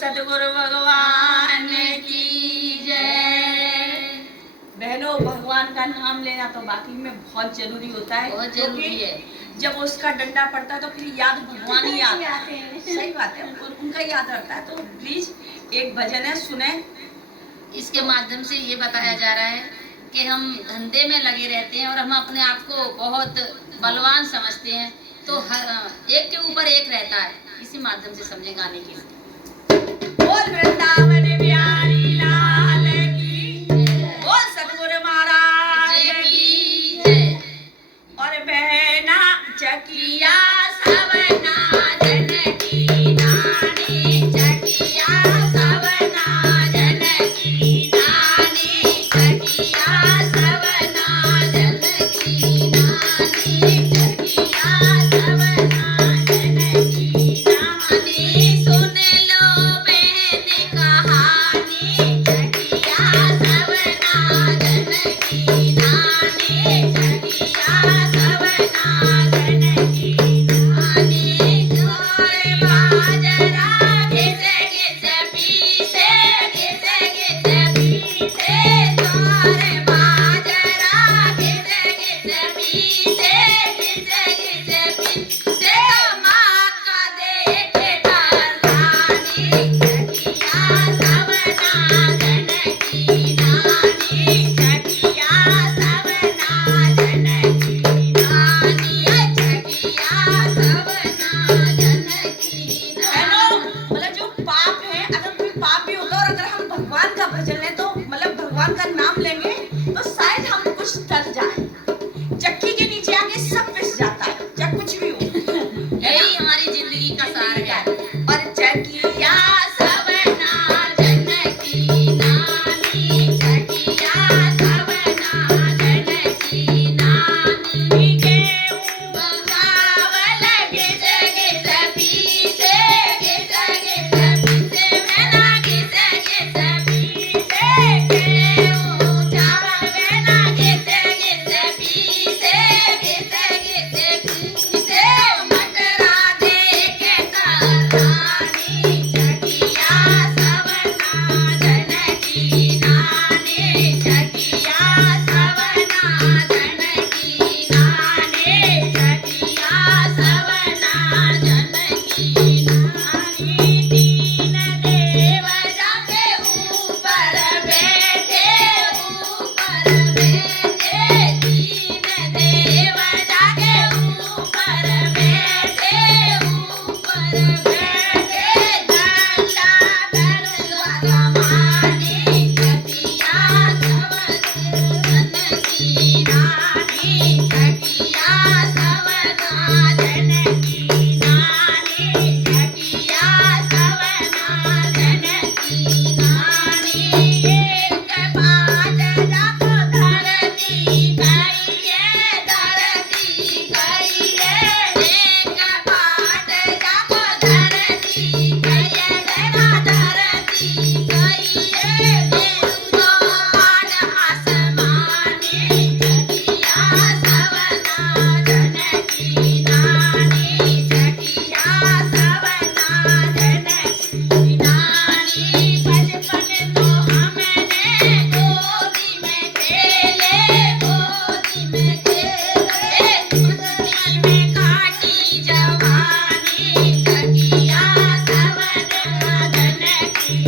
सतगुरु भगवान की जय। बहनों, भगवान का नाम लेना तो वाकई में बहुत जरूरी होता है, बहुत जरूरी है। जब उसका डंडा पड़ता है तो फिर याद भगवान ही आता है। सही बात है, उनका याद रहता है। तो प्लीज एक भजन है, सुने। इसके माध्यम से ये बताया जा रहा है कि हम धंधे में लगे रहते हैं और हम अपने आप को बहुत बलवान समझते हैं, तो हर एक के ऊपर एक रहता है। इसी माध्यम से समझे गाने के लिए। बोल वृंदावन बिहारी लाल की, बोल सतगुरु महाराज की जय। और बहना चकिया सवना जनकी नानी, चकिया सवना जनकी नानी, चकिया सवना जनकी नानी, चकिया सवना जनकी नानी। सुन लो बहन कहानी, चकिया सवना जनकी नानी, चकिया सवना जनकी नानी। जोर बाजरा घिसे घिसे पीसे, घिसे घिसे पीसे, जोर बाजरा घिसे घिसे पीसे, घिसे घिसे पीसे। माँ का देखे तरलानी, चकिया सवना जनकी नानी, चकिया सवना जनकी नानी, चकिया सवना जनकी बहनों, नानी। मतलब जो पाप है, अगर कोई पाप भी होगा और अगर हम भगवान का भजन लें तो मतलब भगवान का नाम लेंगे तो शायद हम कुछ टल जाए। चक्की के नीचे आके सब पिस जाता है, चाहे कुछ भी हो। यही हमारी जिंदगी का सार है। और चकिया सवना जनकी नानी, चकिया सवना जनकी नानी। चावल घिसे घिसे पीसे, घिसे घिसे पीसे, बहना घिसे घिसे पीसे। गेहूं चावल बहना घिसे घिसे पीसे, घिसे घिसे पीसे। मटरा देके तरलानी, चकिया सवना जनकी नानी, चकिया सवना जनकी नानी, चकिया सवना जनकी नानी। तीन देव जाके ऊपर बैठे, ऊपर बैठे, तीन देव जाके ऊपर बैठे, ऊपर बैठे। डंडा दरुआ कमानी, चकिया सवना जनकी नानी, चकिया सवना जनकी नानी, चकिया सवना जनकी नानी। एक बात जब धरती कहिए, धरती कहिए, एक बात जब धरती कहिए, बहना धरती कहिए। देवगण आसमानी, चकिया सवना जनकी नानी, चकिया सवना जनकी नानी। बचपन तो हमने गोदी में खेले, गोदी में खेले, मस्ती में काटी जवानी, चकिया सवना जनकी